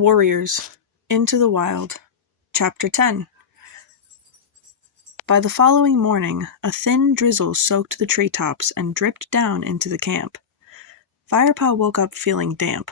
Warriors, Into the Wild, Chapter 10. By the following morning, a thin drizzle soaked the treetops and dripped down into the camp. Firepaw woke up feeling damp.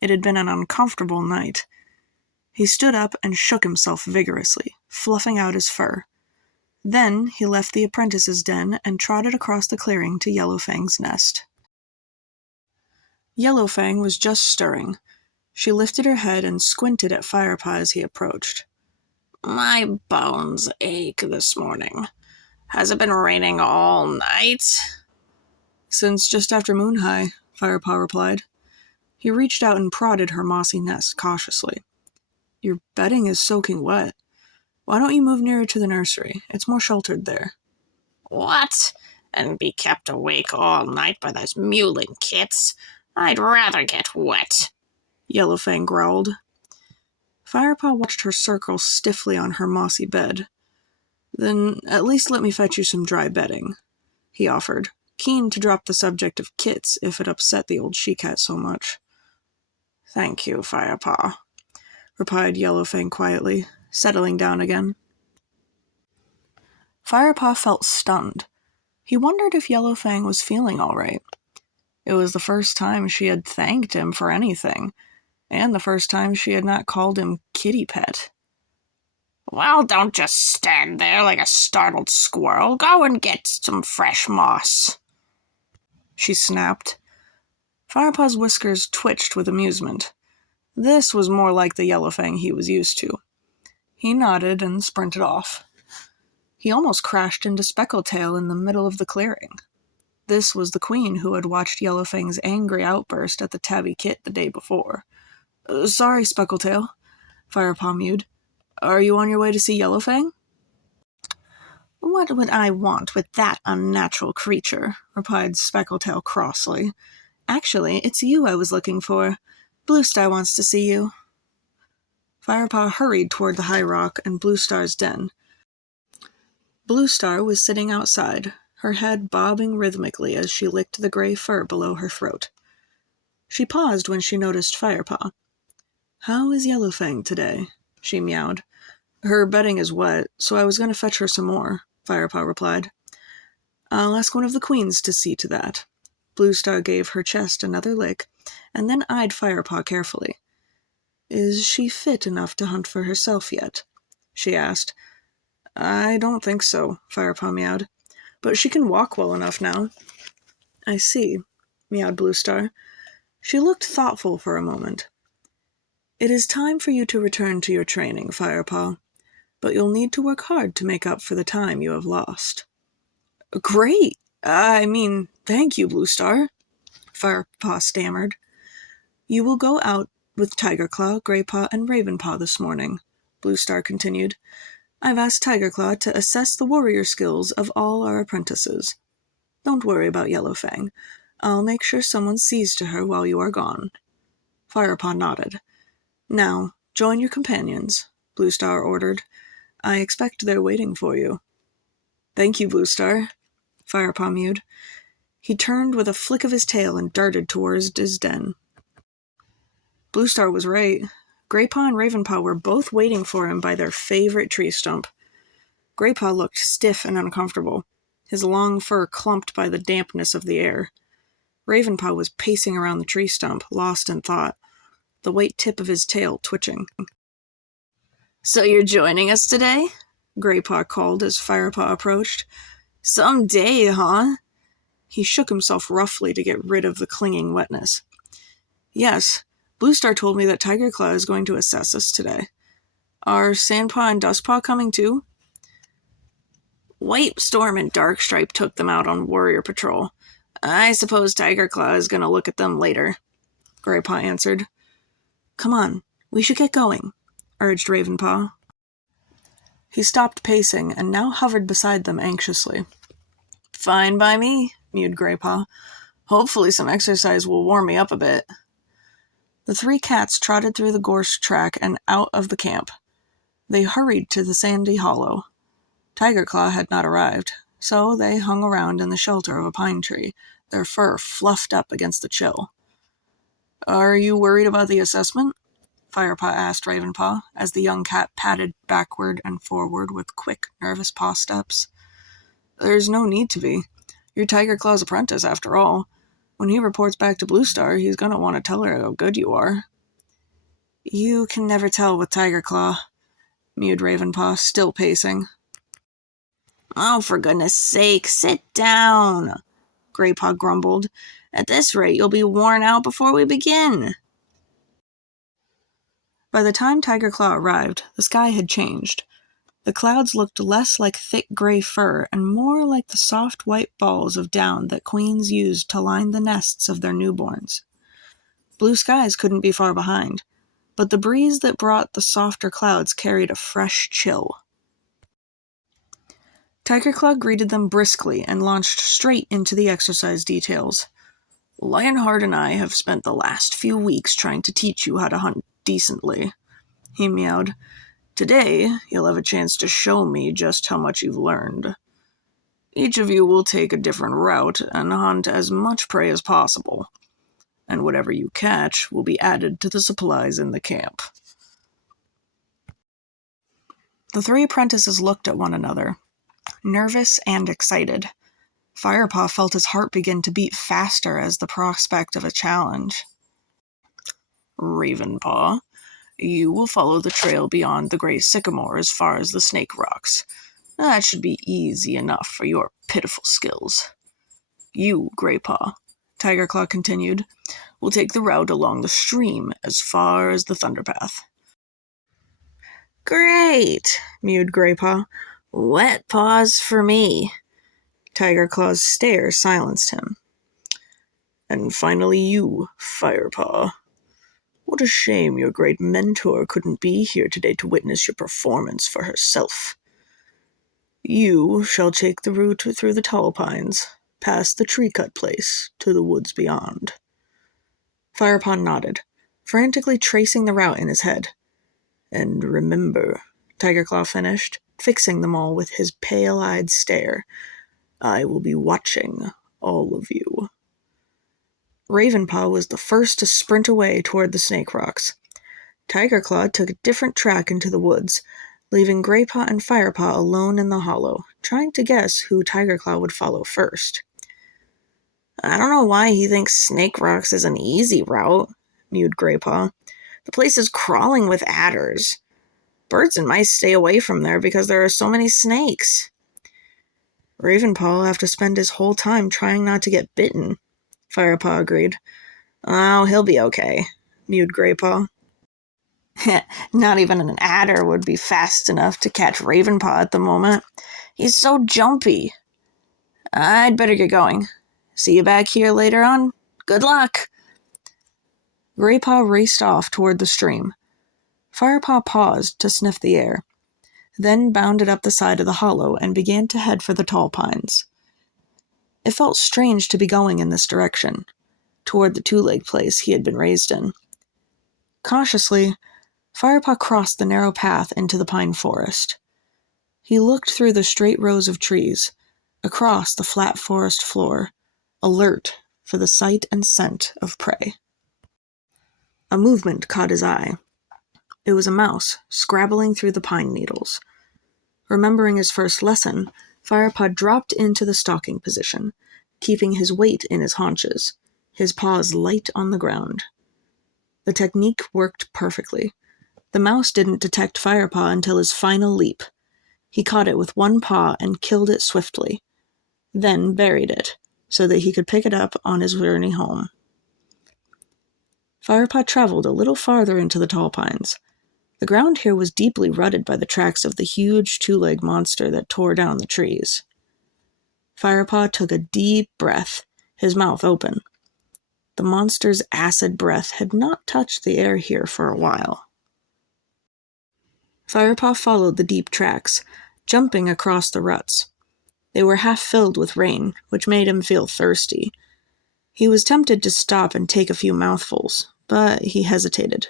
It had been an uncomfortable night. He stood up and shook himself vigorously, fluffing out his fur. Then he left the apprentice's den and trotted across the clearing to Yellowfang's nest. Yellowfang was just stirring. She lifted her head and squinted at Firepaw as he approached. My bones ache this morning. Has it been raining all night? Since just after moon high, Firepaw replied. He reached out and prodded her mossy nest cautiously. Your bedding is soaking wet. Why don't you move nearer to the nursery? It's more sheltered there. What? And be kept awake all night by those mewling kits? I'd rather get wet. Yellowfang growled. Firepaw watched her circle stiffly on her mossy bed. Then at least let me fetch you some dry bedding, he offered, keen to drop the subject of kits if it upset the old she-cat so much. Thank you, Firepaw, replied Yellowfang quietly, settling down again. Firepaw felt stunned. He wondered if Yellowfang was feeling all right. It was the first time she had thanked him for anything, and the first time she had not called him kitty pet. Well, don't just stand there like a startled squirrel. Go and get some fresh moss, she snapped. Firepaw's whiskers twitched with amusement. This was more like the Yellowfang he was used to. He nodded and sprinted off. He almost crashed into Speckletail in the middle of the clearing. This was the queen who had watched Yellowfang's angry outburst at the tabby kit the day before. Sorry, Speckletail, Firepaw mewed. Are you on your way to see Yellowfang? What would I want with that unnatural creature? Replied Speckletail crossly. Actually, it's you I was looking for. Bluestar wants to see you. Firepaw hurried toward the high rock and Bluestar's den. Bluestar was sitting outside, her head bobbing rhythmically as she licked the gray fur below her throat. She paused when she noticed Firepaw. How is Yellowfang today? She meowed. Her bedding is wet, so I was going to fetch her some more, Firepaw replied. I'll ask one of the queens to see to that. Bluestar gave her chest another lick, and then eyed Firepaw carefully. Is she fit enough to hunt for herself yet? She asked. I don't think so, Firepaw meowed, but she can walk well enough now. I see, meowed Bluestar. She looked thoughtful for a moment. It is time for you to return to your training, Firepaw, but you'll need to work hard to make up for the time you have lost. Great! Thank you, Bluestar, Firepaw stammered. You will go out with Tigerclaw, Graypaw, and Ravenpaw this morning, Bluestar continued. I've asked Tigerclaw to assess the warrior skills of all our apprentices. Don't worry about Yellowfang. I'll make sure someone sees to her while you are gone. Firepaw nodded. Now, join your companions, Bluestar ordered. I expect they're waiting for you. Thank you, Bluestar, Firepaw mewed. He turned with a flick of his tail and darted towards his den. Bluestar was right. Graypaw and Ravenpaw were both waiting for him by their favorite tree stump. Graypaw looked stiff and uncomfortable, his long fur clumped by the dampness of the air. Ravenpaw was pacing around the tree stump, lost in thought, the white tip of his tail twitching. So you're joining us today? Graypaw called as Firepaw approached. Some day, huh? He shook himself roughly to get rid of the clinging wetness. Yes, Bluestar told me that Tigerclaw is going to assess us today. Are Sandpaw and Dustpaw coming too? White Storm and Darkstripe took them out on warrior patrol. I suppose Tigerclaw is going to look at them later, Graypaw answered. Come on, we should get going, urged Ravenpaw. He stopped pacing and now hovered beside them anxiously. Fine by me, mewed Graypaw. Hopefully some exercise will warm me up a bit. The three cats trotted through the gorse track and out of the camp. They hurried to the sandy hollow. Tigerclaw had not arrived, so they hung around in the shelter of a pine tree, their fur fluffed up against the chill. Are you worried about the assessment? Firepaw asked Ravenpaw, as the young cat padded backward and forward with quick, nervous paw steps. There's no need to be. You're Tiger Claw's apprentice, after all. When he reports back to Blue Star, he's going to want to tell her how good you are. You can never tell with Tiger Claw, mewed Ravenpaw, still pacing. Oh, for goodness sake, sit down, Graypaw grumbled. At this rate, you'll be worn out before we begin. By the time Tiger Claw arrived, the sky had changed. The clouds looked less like thick gray fur and more like the soft white balls of down that queens used to line the nests of their newborns. Blue skies couldn't be far behind, but the breeze that brought the softer clouds carried a fresh chill. Tiger Claw greeted them briskly and launched straight into the exercise details. Lionheart and I have spent the last few weeks trying to teach you how to hunt decently, he meowed. Today, you'll have a chance to show me just how much you've learned. Each of you will take a different route and hunt as much prey as possible, and whatever you catch will be added to the supplies in the camp. The three apprentices looked at one another, nervous and excited. Firepaw felt his heart begin to beat faster as the prospect of a challenge. Ravenpaw, you will follow the trail beyond the gray sycamore as far as the snake rocks. That should be easy enough for your pitiful skills. You, Graypaw, Tiger Claw continued, will take the route along the stream as far as the Thunderpath. Great, mewed Graypaw. Wet paws for me. Tiger Claw's stare silenced him. And finally you, Firepaw. What a shame your great mentor couldn't be here today to witness your performance for herself. You shall take the route through the tall pines, past the tree-cut place, to the woods beyond. Firepaw nodded, frantically tracing the route in his head. And remember, Tiger Claw finished, fixing them all with his pale-eyed stare, I will be watching all of you. Ravenpaw was the first to sprint away toward the snake rocks. Tiger Claw took a different track into the woods, leaving Graypaw and Firepaw alone in the hollow, trying to guess who Tiger Claw would follow first. I don't know why he thinks Snake Rocks is an easy route, mewed Graypaw. The place is crawling with adders. Birds and mice stay away from there because there are so many snakes. Ravenpaw will have to spend his whole time trying not to get bitten, Firepaw agreed. Oh, he'll be okay, mewed Graypaw. Not even an adder would be fast enough to catch Ravenpaw at the moment. He's so jumpy. I'd better get going. See you back here later on. Good luck. Graypaw raced off toward the stream. Firepaw paused to sniff the air, then bounded up the side of the hollow and began to head for the tall pines. It felt strange to be going in this direction, toward the two-leg place he had been raised in. Cautiously, Firepaw crossed the narrow path into the pine forest. He looked through the straight rows of trees, across the flat forest floor, alert for the sight and scent of prey. A movement caught his eye. It was a mouse, scrabbling through the pine needles. Remembering his first lesson, Firepaw dropped into the stalking position, keeping his weight in his haunches, his paws light on the ground. The technique worked perfectly. The mouse didn't detect Firepaw until his final leap. He caught it with one paw and killed it swiftly, then buried it, so that he could pick it up on his journey home. Firepaw traveled a little farther into the tall pines. The ground here was deeply rutted by the tracks of the huge two-legged monster that tore down the trees. Firepaw took a deep breath, his mouth open. The monster's acid breath had not touched the air here for a while. Firepaw followed the deep tracks, jumping across the ruts. They were half filled with rain, which made him feel thirsty. He was tempted to stop and take a few mouthfuls, but he hesitated.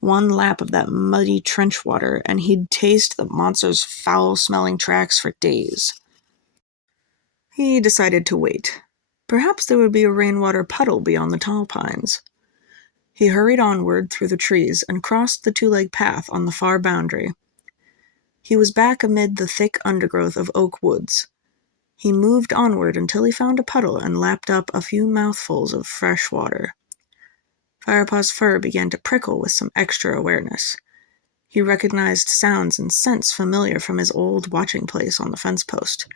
One lap of that muddy trench water, and he'd taste the monster's foul-smelling tracks for days. He decided to wait. Perhaps there would be a rainwater puddle beyond the tall pines. He hurried onward through the trees and crossed the two-leg path on the far boundary. He was back amid the thick undergrowth of oak woods. He moved onward until he found a puddle and lapped up a few mouthfuls of fresh water. Firepaw's fur began to prickle with some extra awareness. He recognized sounds and scents familiar from his old watching place on the fence post,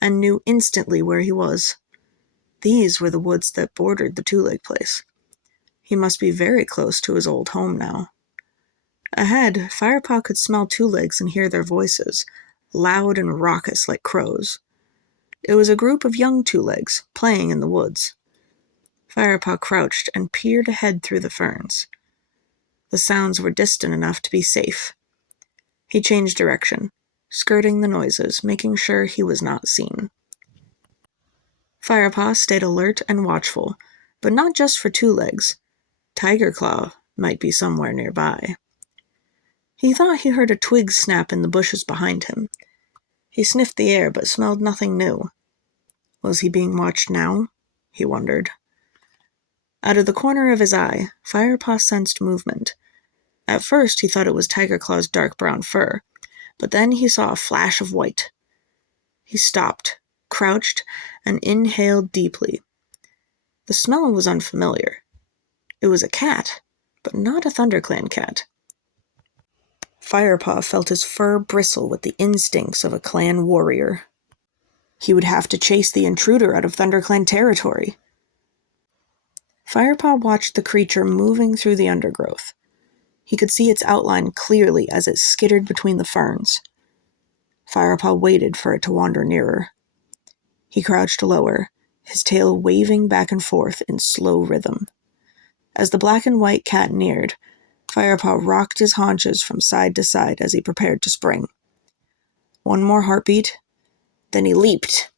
and knew instantly where he was. These were the woods that bordered the two-leg place. He must be very close to his old home now. Ahead, Firepaw could smell two legs and hear their voices, loud and raucous like crows. It was a group of young two legs, playing in the woods. Firepaw crouched and peered ahead through the ferns. The sounds were distant enough to be safe. He changed direction, skirting the noises, making sure he was not seen. Firepaw stayed alert and watchful, but not just for two legs. Tiger Claw might be somewhere nearby. He thought he heard a twig snap in the bushes behind him. He sniffed the air but smelled nothing new. Was he being watched now? He wondered. Out of the corner of his eye, Firepaw sensed movement. At first he thought it was Tiger Claw's dark brown fur, but then he saw a flash of white. He stopped, crouched, and inhaled deeply. The smell was unfamiliar. It was a cat, but not a ThunderClan cat. Firepaw felt his fur bristle with the instincts of a clan warrior. He would have to chase the intruder out of ThunderClan territory. Firepaw watched the creature moving through the undergrowth. He could see its outline clearly as it skittered between the ferns. Firepaw waited for it to wander nearer. He crouched lower, his tail waving back and forth in slow rhythm. As the black and white cat neared, Firepaw rocked his haunches from side to side as he prepared to spring. One more heartbeat, then he leaped.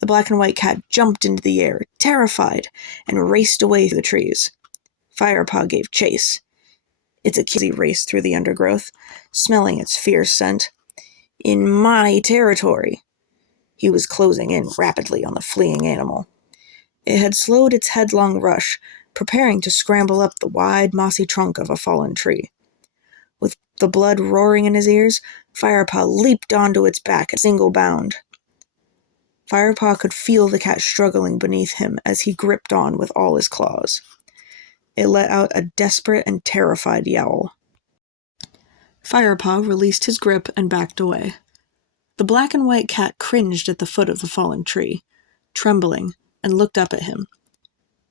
The black and white cat jumped into the air, terrified, and raced away through the trees. Firepaw gave chase. It's a kizzy race through the undergrowth, smelling its fierce scent. In my territory. He was closing in rapidly on the fleeing animal. It had slowed its headlong rush, preparing to scramble up the wide, mossy trunk of a fallen tree. With the blood roaring in his ears, Firepaw leaped onto its back at a single bound. Firepaw could feel the cat struggling beneath him as he gripped on with all his claws. It let out a desperate and terrified yowl. Firepaw released his grip and backed away. The black and white cat cringed at the foot of the fallen tree, trembling, and looked up at him.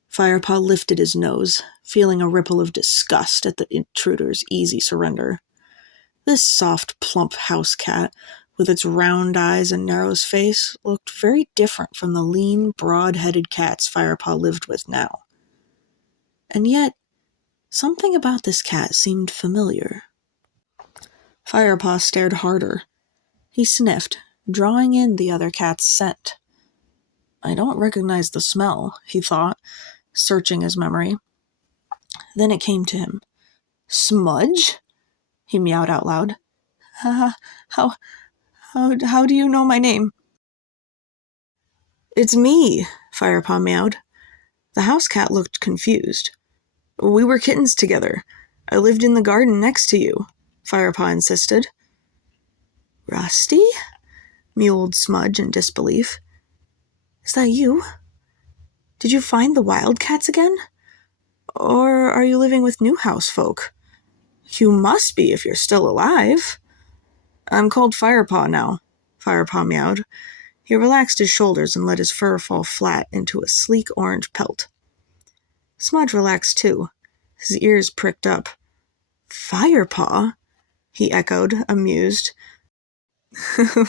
Firepaw lifted his nose, feeling a ripple of disgust at the intruder's easy surrender. This soft, plump house cat, with its round eyes and narrow face, looked very different from the lean, broad-headed cats Firepaw lived with now. And yet, something about this cat seemed familiar. Firepaw stared harder. He sniffed, drawing in the other cat's scent. I don't recognize the smell, he thought, searching his memory. Then it came to him. Smudge? He meowed out loud. How do you know my name? It's me, Firepaw meowed. The house cat looked confused. We were kittens together. I lived in the garden next to you, Firepaw insisted. Rusty? Mewed Smudge in disbelief. Is that you? Did you find the wildcats again? Or are you living with new house folk? You must be if you're still alive. I'm called Firepaw now, Firepaw meowed. He relaxed his shoulders and let his fur fall flat into a sleek orange pelt. Smudge relaxed too. His ears pricked up. Firepaw? He echoed, amused.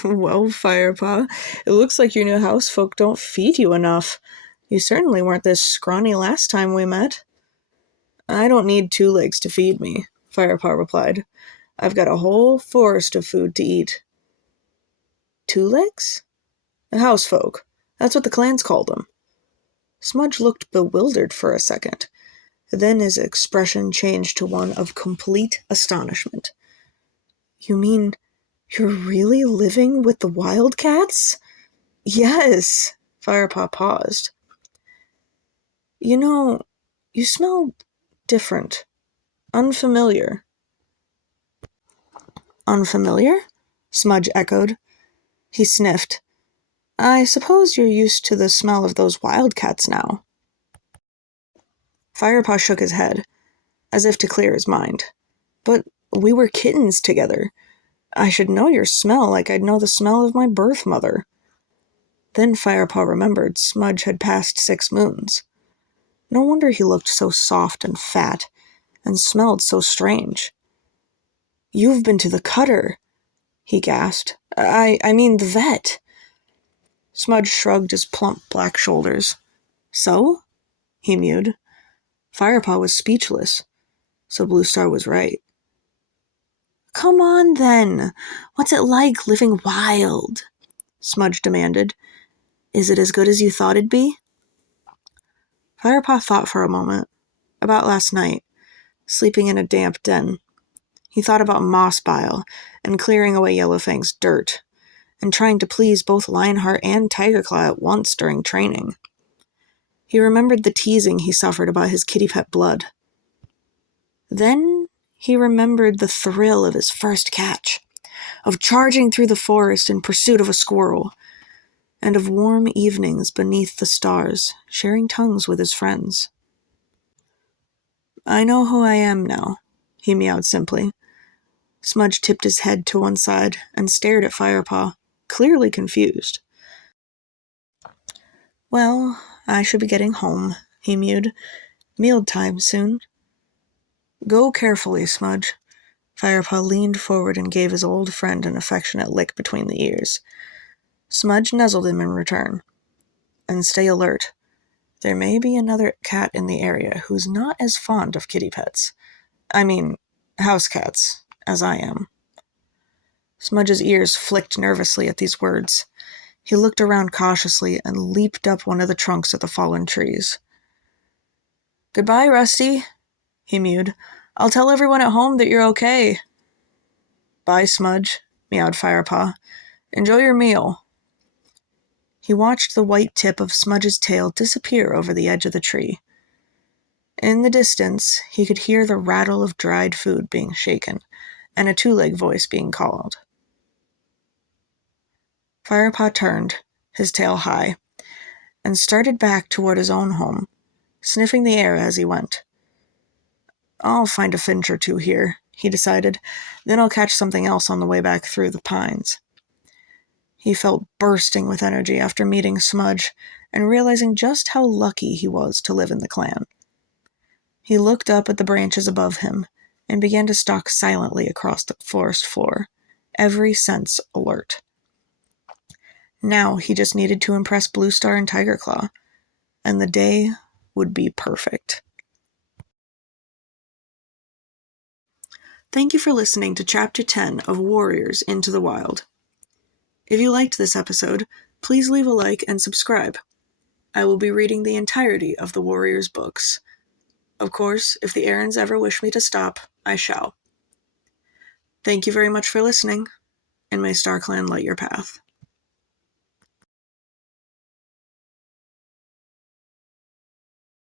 Well, Firepaw, it looks like your new housefolk don't feed you enough. You certainly weren't this scrawny last time we met. I don't need two legs to feed me, Firepaw replied. I've got a whole forest of food to eat. Two legs? Housefolk. That's what the clans called them. Smudge looked bewildered for a second. Then his expression changed to one of complete astonishment. You mean you're really living with the wildcats? Yes, Firepaw paused. You know, you smell different. Unfamiliar. Unfamiliar? Smudge echoed. He sniffed. I suppose you're used to the smell of those wildcats now. Firepaw shook his head, as if to clear his mind. But we were kittens together. I should know your smell like I'd know the smell of my birth mother. Then Firepaw remembered Smudge had passed 6 moons. No wonder he looked so soft and fat, and smelled so strange. You've been to the cutter, he gasped. I mean the vet. Smudge shrugged his plump black shoulders. So? He mewed. Firepaw was speechless, so Bluestar was right. Come on, then. What's it like living wild? Smudge demanded. Is it as good as you thought it'd be? Firepaw thought for a moment. About last night, sleeping in a damp den. He thought about moss bile and clearing away Yellowfang's dirt, and trying to please both Lionheart and Tigerclaw at once during training. He remembered the teasing he suffered about his kitty pet blood. Then he remembered the thrill of his first catch, of charging through the forest in pursuit of a squirrel, and of warm evenings beneath the stars, sharing tongues with his friends. I know who I am now, he meowed simply. Smudge tipped his head to one side and stared at Firepaw, clearly confused. Well, I should be getting home, he mewed. Mealtime soon. Go carefully, Smudge. Firepaw leaned forward and gave his old friend an affectionate lick between the ears. Smudge nuzzled him in return. And stay alert. There may be another cat in the area who's not as fond of kitty pets. I mean, house cats, as I am. Smudge's ears flicked nervously at these words. He looked around cautiously and leaped up one of the trunks of the fallen trees. Goodbye, Rusty, he mewed. I'll tell everyone at home that you're okay. Bye, Smudge, meowed Firepaw. Enjoy your meal. He watched the white tip of Smudge's tail disappear over the edge of the tree. In the distance, he could hear the rattle of dried food being shaken, and a two-leg voice being called. Firepaw turned, his tail high, and started back toward his own home, sniffing the air as he went. I'll find a finch or two here, he decided, then I'll catch something else on the way back through the pines. He felt bursting with energy after meeting Smudge and realizing just how lucky he was to live in the clan. He looked up at the branches above him and began to stalk silently across the forest floor, every sense alert. Now he just needed to impress Bluestar and Tigerclaw, and the day would be perfect. Thank you for listening to Chapter 10 of Warriors Into the Wild. If you liked this episode, please leave a like and subscribe. I will be reading the entirety of the Warriors books. Of course, if the Erins ever wish me to stop, I shall. Thank you very much for listening, and may StarClan light your path.